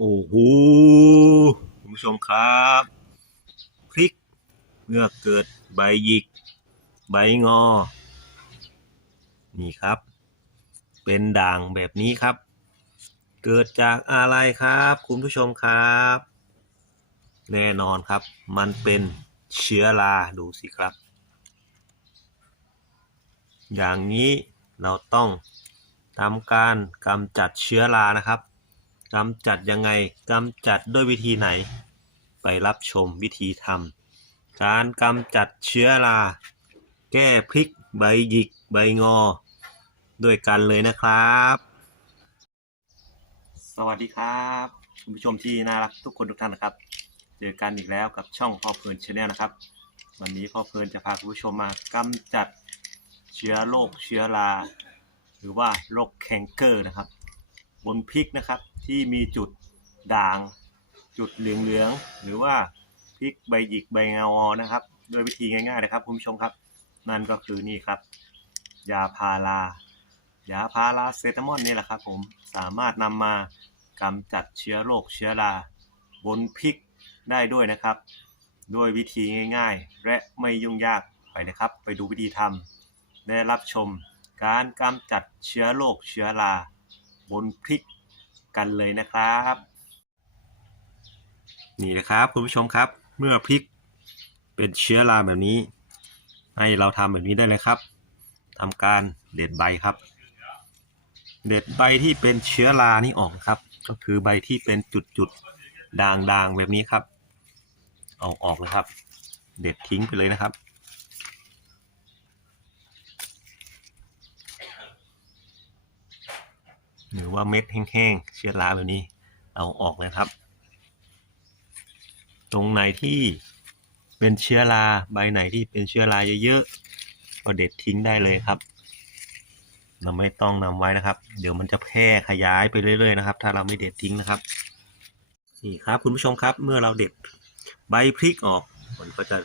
โอ้โหคุณผู้ชมครับพริกเมื่อเกิดใบหยิก ใบงอ นี่ครับ เป็นด่างแบบนี้ครับ เกิดจากอะไรครับ คุณผู้ชมครับ แน่นอนครับ มันเป็นเชื้อราดูสิครับ อย่างนี้เราต้องทำการกำจัดเชื้อรานะครับ กำจัดยังไงกำจัดด้วยวิธีไหน ไปรับชมวิธีทำการกำจัดเชื้อรา แก้พริกใบหยิกใบงอ ด้วยกันเลยนะครับ สวัสดีครับคุณผู้ชมที่น่ารักทุกคนทุกท่านนะครับ เจอกันอีกแล้วกับช่องพ่อเพลินชาแนลนะครับ วันนี้พ่อเพลินจะพาคุณผู้ชมมากำจัดเชื้อโรคเชื้อรา หรือว่าโรคแคนเกอร์นะครับ บนพริกนะครับ ที่มีจุดด่าง จุดเหลืองๆหรือว่าพริกใบหยิกใบเงาอนะครับด้วยวิธีง่ายๆนะครับคุณผู้ชมครับ นั่นก็คือนี่ครับ ยาพารา ยาพาราเซตามอลนี่แหละครับ ผมสามารถนำมากำจัดเชื้อโรคเชื้อราบนพริกได้ด้วยนะครับ ด้วยวิธีง่าย ๆ และไม่ยุ่งยากไปนะครับ ไปดูวิธีทำได้รับชมการกำจัดเชื้อโรคเชื้อรา บนพริกกันเลยนะครับ นี่นะครับคุณผู้ชมครับ เมื่อพริกเป็นเชื้อราแบบนี้ ให้เราทำแบบนี้ได้เลยครับทำการเด็ดใบครับ เด็ดใบที่เป็นเชื้อรานี่ออกครับ ก็คือใบที่เป็นจุดๆด่างๆแบบนี้ครับ เอาออกเลยครับ เด็ดทิ้งไปเลยนะครับ หรือว่าเม็ดแห้งๆเชื้อราแบบนี้ เอาออกเลยครับ ตรงไหนที่เป็นเชื้อราใบไหนที่เป็นเชื้อราเยอะๆก็เด็ดทิ้งได้เลยครับ เราไม่ต้องนำไว้นะครับ เดี๋ยวมันจะแพร่ขยายไปเรื่อยๆนะครับ ถ้าเราไม่เด็ดทิ้งนะครับนี่ครับคุณผู้ชมครับ เมื่อเราเด็ดใบพริกออก มันก็จะ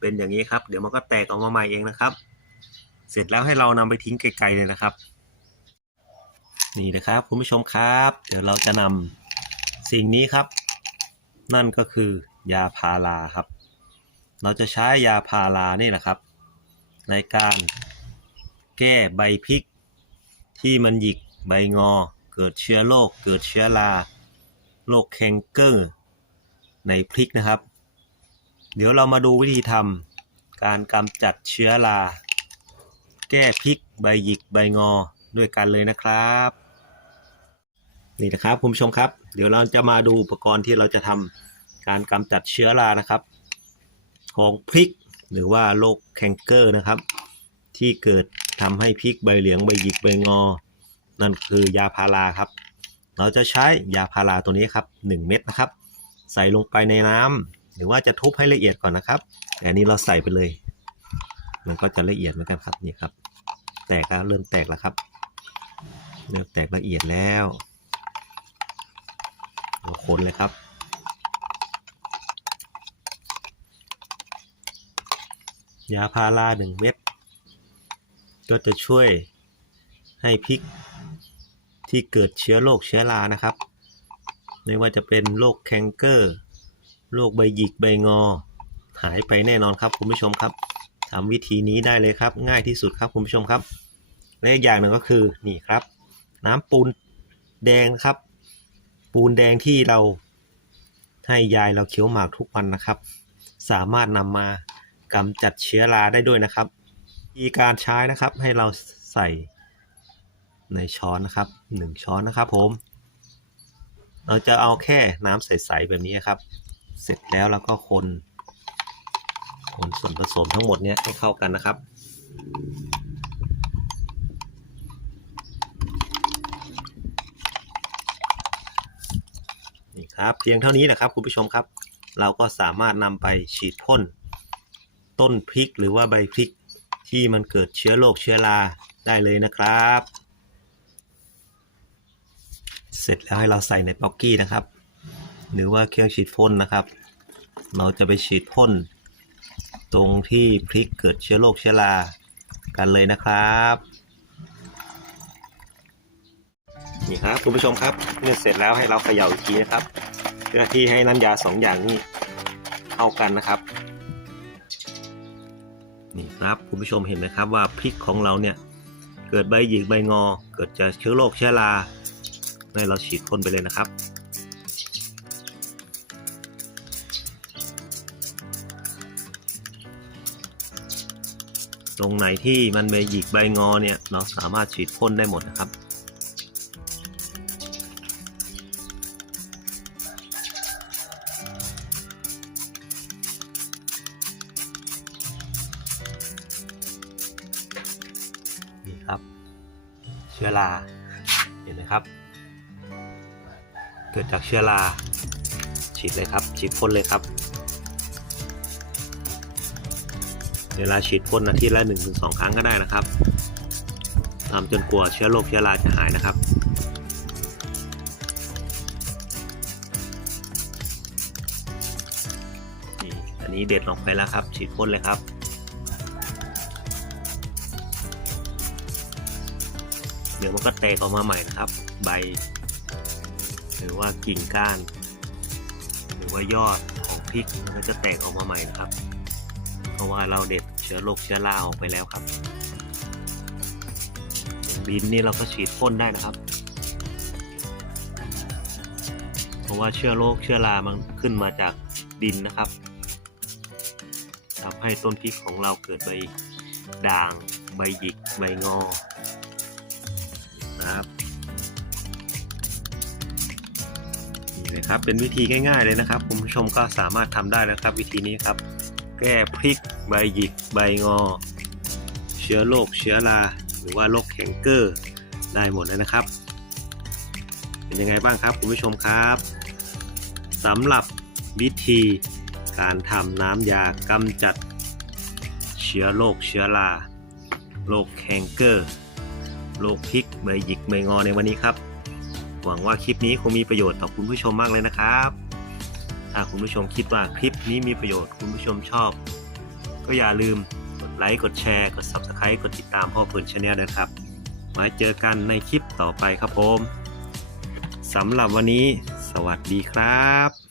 เป็นอย่างนี้ครับ เดี๋ยวมันก็แตกออกมาใหม่เองนะครับ เสร็จแล้วให้เรานำไปทิ้งไกลๆเลยนะครับ นี่นะครับคุณผู้ชมครับ เดี๋ยวเราจะนำสิ่งนี้ครับ นั่นก็คือยาพาราครับ เราจะใช้ยาพารานี่แหละครับ ในการแก้ใบพริก ที่มันหยิกใบงอ เกิดเชื้อโรคเกิดเชื้อราโรคแคนเกอร์ในพริกนะครับ เดี๋ยวเรามาดูวิธีทำการกำจัดเชื้อราแก้พริกใบหยิกใบงอด้วยกันเลยนะครับ นี่นะครับคุณผู้ชมครับ เดี๋ยวเราจะมาดูอุปกรณ์ที่เราจะทำการกำจัดเชื้อรานะครับ ของพริกหรือว่าโรคแคนเกอร์นะครับ ที่เกิดทำให้พริกใบเหลืองใบหยิกใบงอ นั่นคือยาพาราครับ เราจะใช้ยาพาราตัวนี้ครับ 1 เม็ดนะครับ ใส่ลงไปในน้ำหรือว่าจะทุบให้ละเอียดก่อนนะครับแต่อันนี้เราใส่ไปเลย มันก็จะละเอียดเหมือนกันครับนี่ครับ แตกแล้วเริ่มแตกแล้วครับ เริ่มแตกละเอียดแล้ว เราคนเลยครับ ยาพาราหนึ่งเม็ดก็จะช่วยให้พริกที่เกิดเชื้อโรคเชื้อรานะครับ ไม่ว่าจะเป็นโรคแคนเกอร์โรคใบหยิกใบงอ หายไปแน่นอนครับคุณผู้ชมครับทำวิธีนี้ได้เลยครับ ง่ายที่สุดครับคุณผู้ชมครับ และอีกอย่างหนึ่งก็คือนี่ครับ น้ำปูนแดงครับ ปูนแดงที่เราให้ยายเราเคี้ยวหมากทุกวันนะครับ สามารถนำมากำจัดเชื้อราได้ด้วยนะครับวิธีการใช้นะครับให้เราใส่ในช้อนนะครับหนึ่งช้อนนะครับผม เราจะเอาแค่น้ำใสๆแบบนี้ครับ เสร็จแล้วเราก็คนคนส่วนผสมทั้งหมดเนี้ยให้เข้ากันนะครับ นี่ครับ เพียงเท่านี้นะครับคุณผู้ชมครับ เราก็สามารถนำไปฉีดพ่นต้นพริกหรือว่าใบพริกที่มันเกิดเชื้อโรคเชื้อราได้เลยนะครับ เสร็จแล้วให้เราใส่ในป๊อกกี้นะครับ หรือว่าเครื่องฉีดพ่นนะครับ เราจะไปฉีดพ่นตรงที่พริกเกิดเชื้อโรคเชื้อรากันเลยนะครับนนี่ครับคุณผู้ชมครับเมื่อเสร็จแล้วให้เราเขย่าอีกทีนะครับ เพื่อที่ให้น้ำยาสองอย่างนี้เข้ากันนะครับ นี่ครับคุณผู้ชมเห็นไหมครับว่าพริกของเราเนี่ยเกิดใบหยิกใบงอ เกิดจากเชื้อโรคเชื้อราให้เราฉีดพ่นไปเลยนะครับตรงไหนที่มันใบหยิกใบงอเนี่ยเราสามารถฉีดพ่นได้หมดนะครับ เชื้อราเห็นไหมครับ เกิดจากเชื้อราฉีดเลยครับ ฉีดพ่นเลยครับ เวลาฉีดพ่นอาทิตย์ละหนึ่งถึงสองครั้งก็ได้นะครับทำจนกลัวาเชื้อโรคเชื้อราจะหายนะครับนี่อันนี้เด็ดออกไปแล้วครับ ฉีดพ่นเลยครับ ดี๋ยวมันก็แตกออกมาใหม่นะครับ ใบ หรือว่ากิ่งก้าน หรือว่ายอดของพริกมันก็จะแตกออกมาใหม่นะครับ เพราะว่าเราเด็ดเชื้อโรคเชื้อราออกไปแล้วครับดินนี่เราก็ฉีดพ่นได้นะครับ เพราะว่าเชื้อโรคเชื้อรามันขึ้นมาจากดินนะครับทำให้ต้นพริกของเราเกิดใบด่าง ใบหยิก ใบงอ นี่เลยครับเป็นวิธีง่าย ๆเลยนะครับ คุณผู้ชมก็สามารถทำได้นะครับ วิธีนี้ครับ แก้พริกใบหยิกใบงอ เชื้อโรคเชื้อรา หรือว่าโรคแข็งเกอร์ได้หมดเลยนะครับ เป็นยังไงบ้างครับคุณผู้ชมครับสำหรับวิธีการทำน้ำยากำจัด เชื้อโรคเชื้อราโรคแคนเกอร์โรคพริกใบหยิกใบงอในวันนี้ครับ หวังว่าคลิปนี้คงมีประโยชน์ต่อคุณผู้ชมมากเลยนะครับ ถ้าคุณผู้ชมคิดว่าคลิปนี้มีประโยชน์คุณผู้ชมชอบ ก็อย่าลืมกดไลค์กดแชร์กด Subscribe กดติดตามพ่อเพื่อนชาแนลนะครับไว้เจอกันในคลิปต่อไปครับผมสำหรับวันนี้ สวัสดีครับ